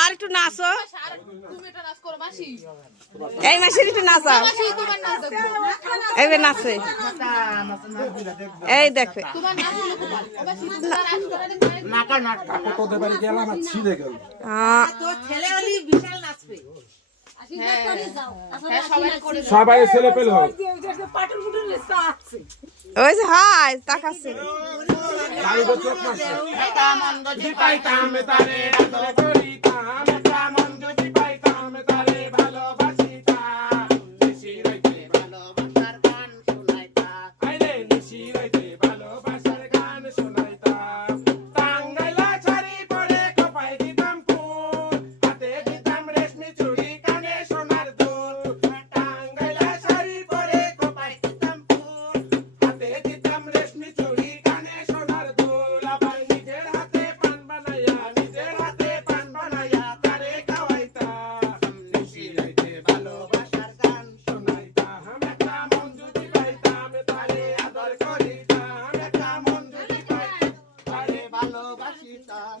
আর একটু নাচো, এই মাসের একটু নাচাও, এইবার নাচে, এই দেখে সবাই ছেলে পেল ওই যে হাই তাকাচ্ছে ভালোবাসি তার